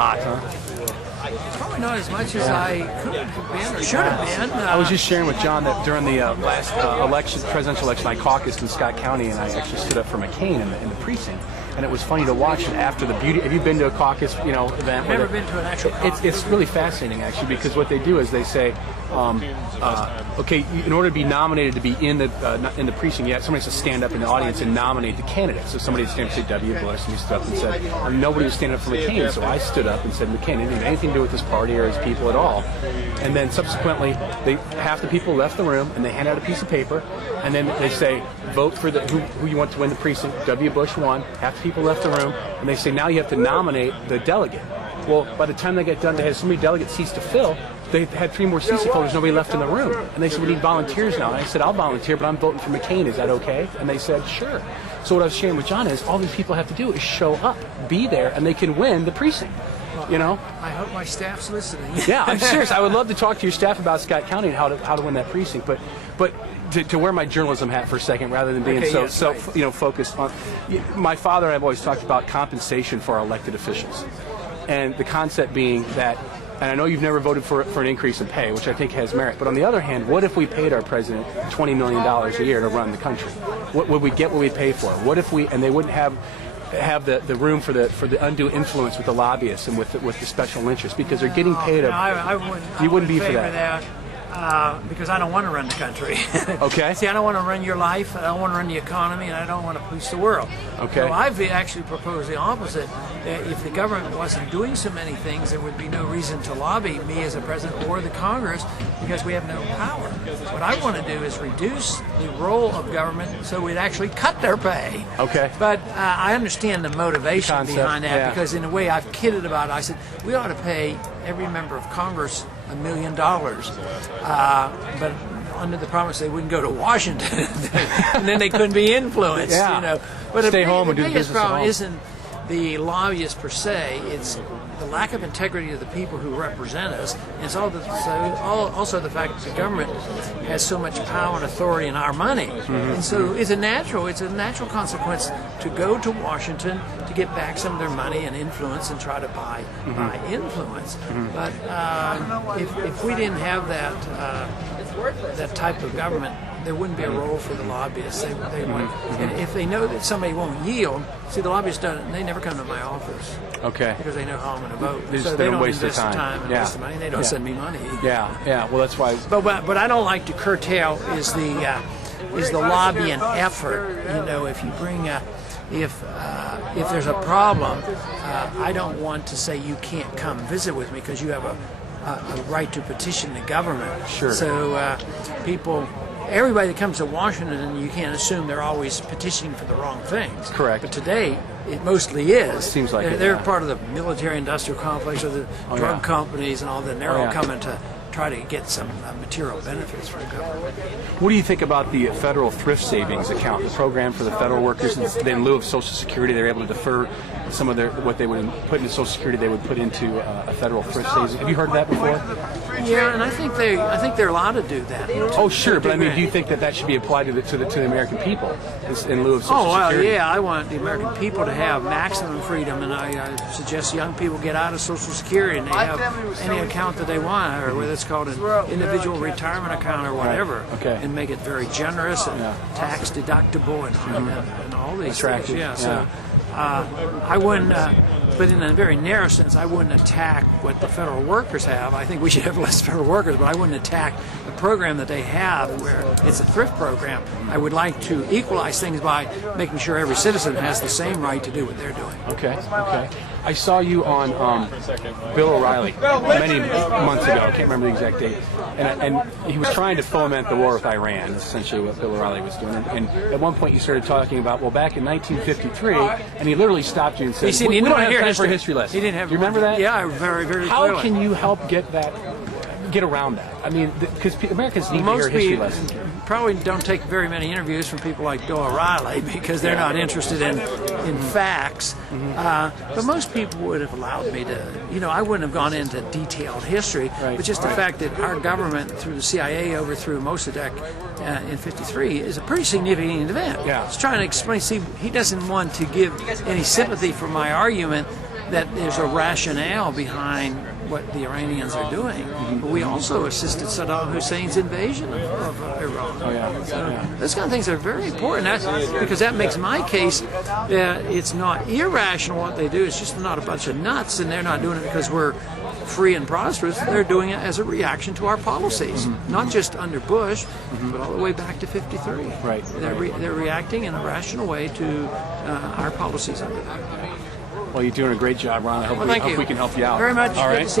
lot, huh? Probably not as much as I could have been or should have been. I was just sharing with John that during the last presidential election, I caucused in Scott County, and I actually stood up for McCain in the precinct. And it was funny to watch it after the beauty. Have you been to a caucus, event? I've never been to an actual caucus. It's really fascinating, actually, because what they do is they say, okay, in order to be nominated to be in the precinct, somebody has to stand up in the audience and nominate the candidate. So somebody would stand up and say W. Bush, and he stood up and said, nobody was standing up for McCain, so I stood up and said McCain didn't have anything to do with this party or his people at all. And then subsequently, half the people left the room, and they hand out a piece of paper, and then they say, vote for who you want to win the precinct. W. Bush won. Half the people left the room, and they say now you have to nominate the delegate. Well, by the time they get done, they had so many delegate seats to fill. They had 3 more seats to fill. There's nobody left in the room. And they said, we need volunteers now. And I said, I'll volunteer, but I'm voting for McCain. Is that okay? And they said, sure. So what I was sharing with John is all these people have to do is show up, be there, and they can win the precinct. I hope my staff's listening. Yeah, I'm serious. I would love to talk to your staff about Scott County and how to win that precinct. But to wear my journalism hat for a second, rather than being focused on. My father and I have always talked about compensation for our elected officials, and the concept being that. And I know you've never voted for an increase in pay, which I think has merit. But on the other hand, what if we paid our president $20 million a year to run the country? Would we get what we pay for? What if and they wouldn't have the room for the undue influence with the lobbyists and with the special interests because they're getting paid. I wouldn't be for that. Because I don't want to run the country. Okay. See, I don't want to run your life, I don't want to run the economy, and I don't want to police the world. Okay. So I've actually proposed the opposite. If the government wasn't doing so many things, there would be no reason to lobby me as a president or the Congress because we have no power. What I want to do is reduce the role of government so we'd actually cut their pay. Okay. But I understand the motivation behind that because in a way I've kidded about it. I said, we ought to pay every member of Congress $1 million. But under the promise they wouldn't go to Washington, and then they couldn't be influenced. But stay home and do the business biggest problem at home. isn't the lobbyists per se; it's the lack of integrity of the people who represent us. And it's also the fact that the government has so much power and authority in our money, and so it's a natural consequence to go to Washington to get back some of their money and influence and try to buy influence. But if we didn't have that type of government, there wouldn't be a role for the lobbyists. They wouldn't. And if they know that somebody won't yield, see, the lobbyists they never come to my office. Okay. Because they know how I'm going to vote. So they don't waste their time and waste the money. They don't send me money. Yeah. Well, that's why. But I don't like to curtail is the lobbying effort. If you bring if there's a problem, I don't want to say you can't come visit with me because you have a right to petition the government. Sure. So everybody that comes to Washington, you can't assume they're always petitioning for the wrong things. Correct. But today, it mostly is. It seems like they're part of the military-industrial complex or the drug companies and all that. And they're all coming to try to get some material benefits from government. What do you think about the federal thrift savings account, the program for the federal workers? In lieu of Social Security, they're able to defer some of what they would put into Social Security, they would put into a federal thrift savings. Have you heard of that before? Yeah, and I think they're allowed to do that. Oh, sure, but I mean, do you think that should be applied to the American people in lieu of Social Security? Oh, well, yeah, I want the American people to have maximum freedom, and I suggest young people get out of Social Security and they have any account that they want, or whether it's called an individual retirement account or whatever, and make it very generous and tax deductible and all these things. So I wouldn't, but in a very narrow sense, I wouldn't attack what the federal workers have. I think we should have less federal workers, but I wouldn't attack the program that they have where it's a thrift program. I would like to equalize things by making sure every citizen has the same right to do what they're doing. Okay. I saw you on Bill O'Reilly many months ago. I can't remember the exact date. And he was trying to foment the war with Iran, essentially what Bill O'Reilly was doing. And at one point you started talking about, well, back in 1953, and he literally stopped you and said, we don't have time for a history lesson. He didn't have. Do you remember that? Yeah, very, very clearly. How can you help get around that? I mean, because Americans need to hear a history lesson. Probably don't take very many interviews from people like Bill O'Reilly because they're not interested in facts. But most people would have allowed me to, I wouldn't have gone into detailed history, but just the fact that our government, through the CIA, overthrew Mossadegh in '53 is a pretty significant event. Yeah. He's trying to explain, he doesn't want to give any sympathy for my argument that there's a rationale behind what the Iranians are doing. But we also assisted Saddam Hussein's invasion of Iran. Oh, yeah. So those kind of things are very important. Because that makes my case that it's not irrational what they do. It's just not a bunch of nuts, and they're not doing it because we're free and prosperous. They're doing it as a reaction to our policies, not just under Bush, but all the way back to '53. Right. They're reacting in a rational way to our policies under that. Well, you're doing a great job, Ron. I hope, Well, thank hope you we can help you out. Very much. All Good right. to see